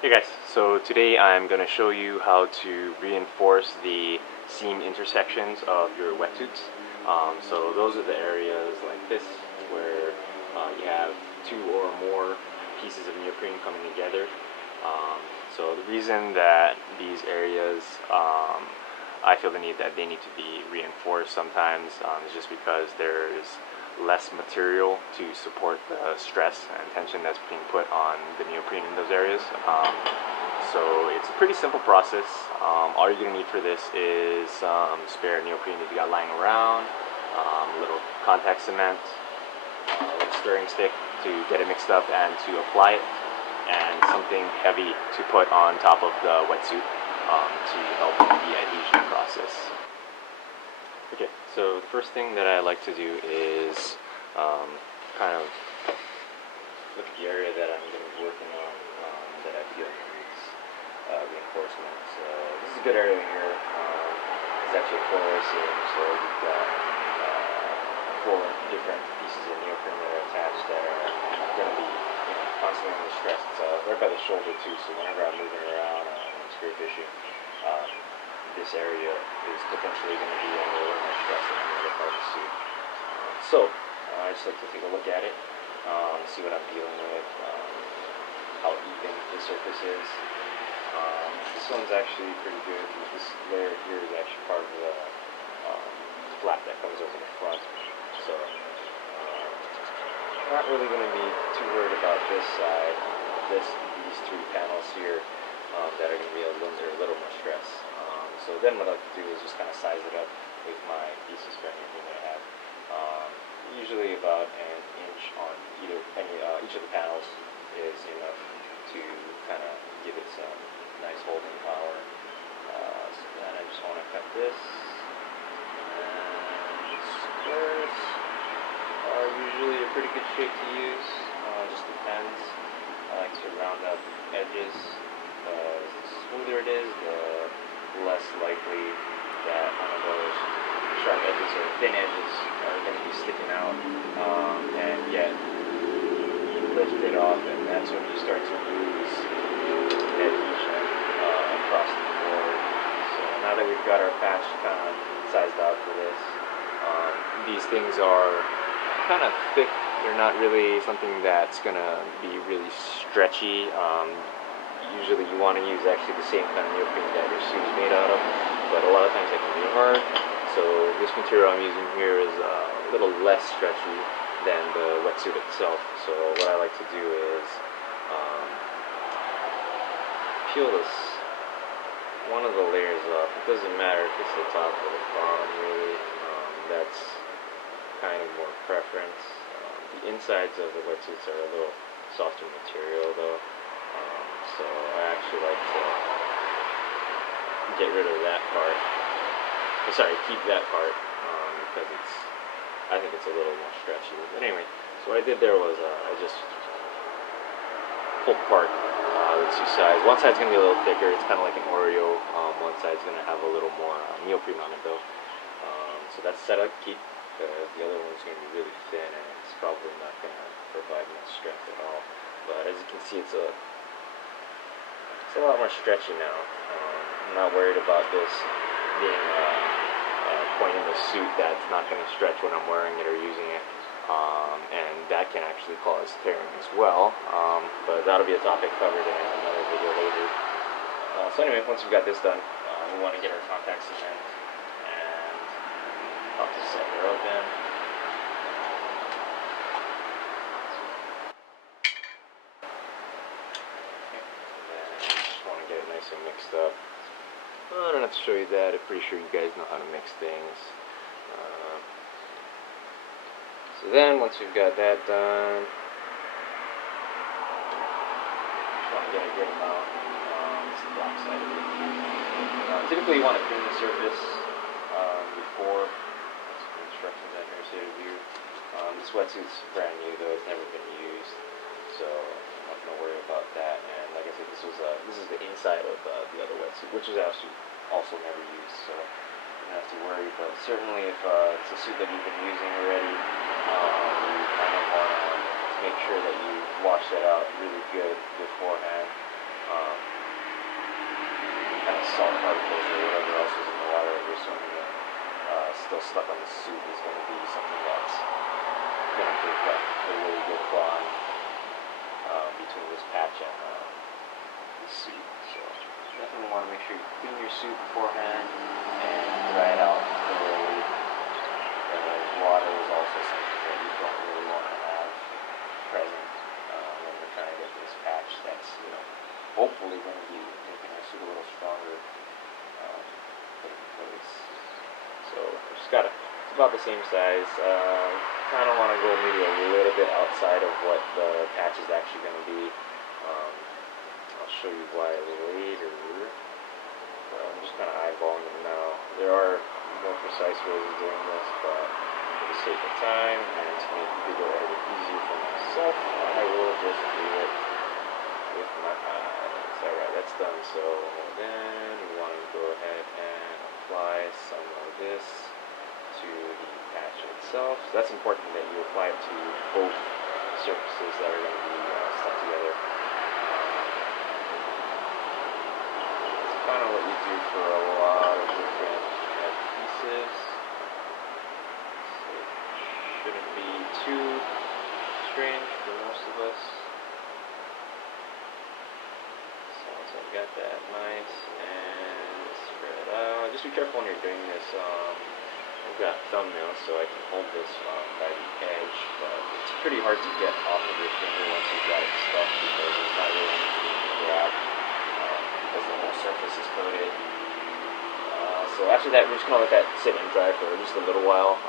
Hey guys, so today I'm going to show you how to reinforce the seam intersections of your wetsuits. So those are the areas like this where you have two or more pieces of neoprene coming together. So the reason that these areas I feel the need that they need to be reinforced sometimes is just because there's less material to support the stress and tension that's being put on the neoprene in those areas. So it's a pretty simple process. All you're going to need for this is some spare neoprene that you got lying around, a little contact cement, a little stirring stick to get it mixed up and to apply it, and something heavy to put on top of the wetsuit to help the adhesion process. Okay, so the first thing that I like to do is kind of look at the area that I'm going to be working on that I feel needs reinforcement. This is a good area here. It's actually a 4-way seam, so you've got 4 different pieces of neoprene that are attached that are going to be constantly under stress. It's right by the shoulder too, so whenever I'm moving around when I'm spear fishing, this area is potentially going to be under a little more stress than any other part of the suit. I just like to take a look at it, see what I'm dealing with, how even the surface is. This one's actually pretty good. This layer here is actually part of the flap that comes over the front. So I'm not really going to be too worried about this side, these 3 panels here that are going to be under a little more stress. So then what I like to do is just kind of size it up with my piece of spare neoprene that I have. Usually about an inch on each of the panels is enough to kind of give it some nice holding power. So then I just want to cut this. And squares are usually a pretty good shape to use. Just depends. I like to round up edges. The smoother it is, the less likely that one of those sharp edges or thin edges are going to be sticking out, and yet you lift it off, and that's when you start to lose adhesion across the board. So now that we've got our patch kind of sized out for this, these things are kind of thick. They're not really something that's going to be really stretchy. Usually you want to use actually the same kind of neoprene that your suit is made out of, but a lot of times that can be hard. So this material I'm using here is a little less stretchy than the wetsuit itself. So what I like to do is peel one of the layers off. It doesn't matter if it's the top or the bottom really. That's kind of more preference. The insides of the wetsuits are a little softer material though. So I actually like to get rid of that part. Keep that part because I think it's a little more stretchy. But anyway, so what I did there was I just pulled apart the 2 sides. One side's going to be a little thicker. It's kind of like an Oreo. One side's going to have a little more neoprene on it though. So that's the side I like to keep. The other one's going to be really thin and it's probably not going to provide much strength at all. But as you can see, it's a lot more stretchy now. I'm not worried about this being a point in the suit that's not going to stretch when I'm wearing it or using it. And that can actually cause tearing as well. But that'll be a topic covered in another video later. So anyway, once we've got this done, we want to get our contact cement and pop this sucker open. Get it nice and mixed up. I don't have to show you that. I'm pretty sure you guys know how to mix things. So then once we've got that done, just want to get a good amount. It's the black side of it. Typically you want to clean the surface before. That's the instructions on here say to do. This wetsuit's brand new though, it's never been used. So I'm not going to worry about that. And like I said, this is the inside of the other wetsuit, which is actually also never used, so you don't have to worry. But certainly if it's a suit that you've been using already, you kind of want to make sure that you wash that out really good beforehand. salt particles or whatever else is in the water or swimming in still stuck on the suit is going to be something that's going to take a really good clawing between this patch and the suit. So definitely want to make sure you clean your suit beforehand and dry it out thoroughly. Water is also something that you don't really want to have present when you're trying to get this patch that's, hopefully going to be making our suit a little stronger put in place. So I just got it's about the same size. Kind of want to go maybe a little bit outside of what the patch is actually going to be. I'll show you why later. I'm just kind of eyeballing them now. There are more precise ways of doing this, but for the sake of time and to make the video editing easier for myself, I will just do it with my eyes. Alright, that's done. So then we want to go ahead and apply some of this to the patch itself. So that's important that you apply it to both surfaces that are going to be stuck together. It's kind of what you do for a lot of different pieces. So it shouldn't be too strange for most of us. So once I've got that nice and spread out, just be careful when you're doing this. I've got thumbnails so I can hold this by the edge, but it's pretty hard to get off of your finger once you've got it stuck because it's not really anything you can grab because the whole surface is coated. So after that, we're just going to let that sit and dry for just a little while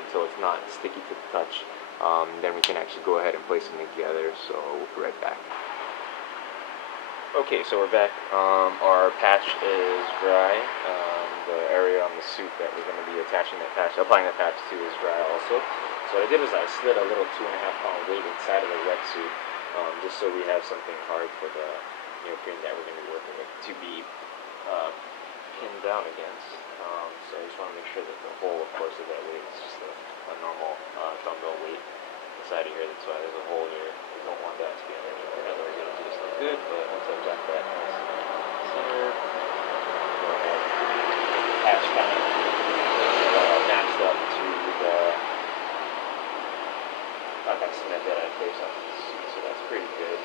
until it's not sticky to the touch. Then we can actually go ahead and place them together, so we'll be right back. Okay, so we're back. Our patch is dry. The area on the suit that we're going to be applying that patch to is dry also. So what I did was I slid a little 2.5 pound weight inside of the wetsuit, just so we have something hard for the neoprene that we're going to be working with to be pinned down against. So I just want to make sure that the whole, of course, of that weight is just a normal dumbbell weight inside of here. That's why there's a hole here. We don't want that to be anywhere. Otherwise it'll do this look good, but once I've got that nice center, go ahead and the patch kind of matched up to the contact cement that I placed on the suit, so that's pretty good.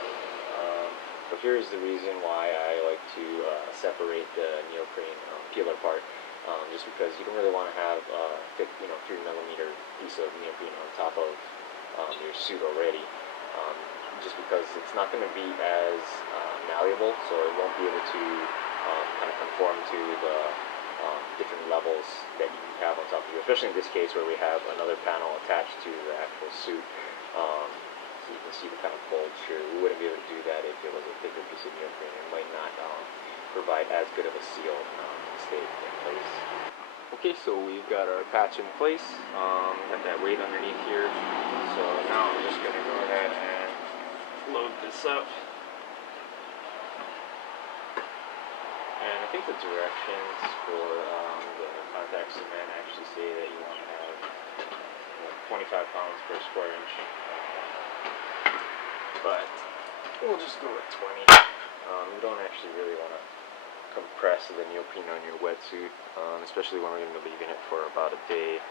But here's the reason why I like to separate the neoprene peeler part, just because you don't really want to have a thick, 3mm piece of neoprene on top of your suit already, just because it's not going to be as malleable, so it won't be able to kind of conform to the different levels that you have on top of you, especially in this case where we have another panel attached to the actual suit. So you can see the kind of bulge here. We wouldn't be able to do that if it was a thicker piece of neoprene. It might not provide as good of a seal to stay in place. Okay, so we've got our patch in place. Got that weight underneath here. So now I'm just going to go ahead and load this up. And I think the directions for the contact cement actually say that you want to have 25 pounds per square inch. But we'll just go with 20. You don't actually really want to compress the neoprene on your wetsuit, especially when we're going to be leaving it for about a day.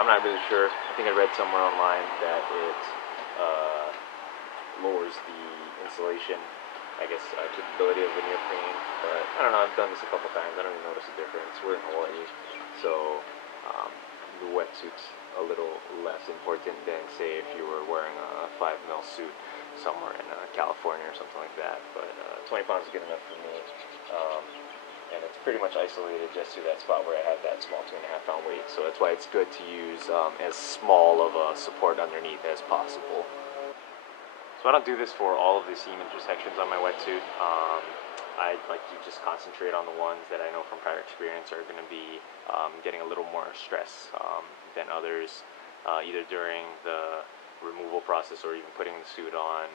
I'm not really sure. I think I read somewhere online that it lowers the insulation, capability of the neoprene. But I don't know. I've done this a couple times. I don't even notice a difference. We're in Hawaii, so the wetsuit's a little less important than, say, if you were wearing a 5mm suit somewhere in California or something like that. But 20 pounds is good enough for me, and it's pretty much isolated just to that spot where I have that small 2.5 pound weight. So that's why it's good to use as small of a support underneath as possible. So I don't do this for all of the seam intersections on my wetsuit. I like to just concentrate on the ones that I know from prior experience are going to be getting a little more stress than others, either during the removal process or even putting the suit on,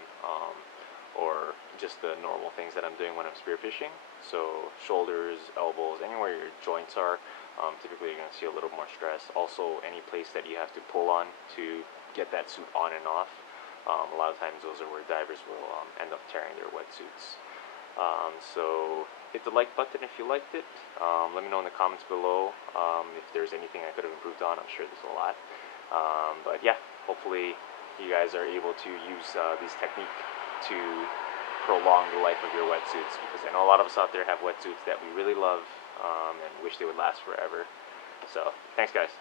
or just the normal things that I'm doing when I'm spearfishing. So shoulders, elbows, anywhere your joints are, typically you're going to see a little more stress. Also, any place that you have to pull on to get that suit on and off. A lot of times those are where divers will end up tearing their wetsuits. So hit the like button if you liked it. Let me know in the comments below if there's anything I could have improved on. I'm sure there's a lot. But yeah, hopefully you guys are able to use this technique to prolong the life of your wetsuits, because I know a lot of us out there have wetsuits that we really love and wish they would last forever. So thanks guys.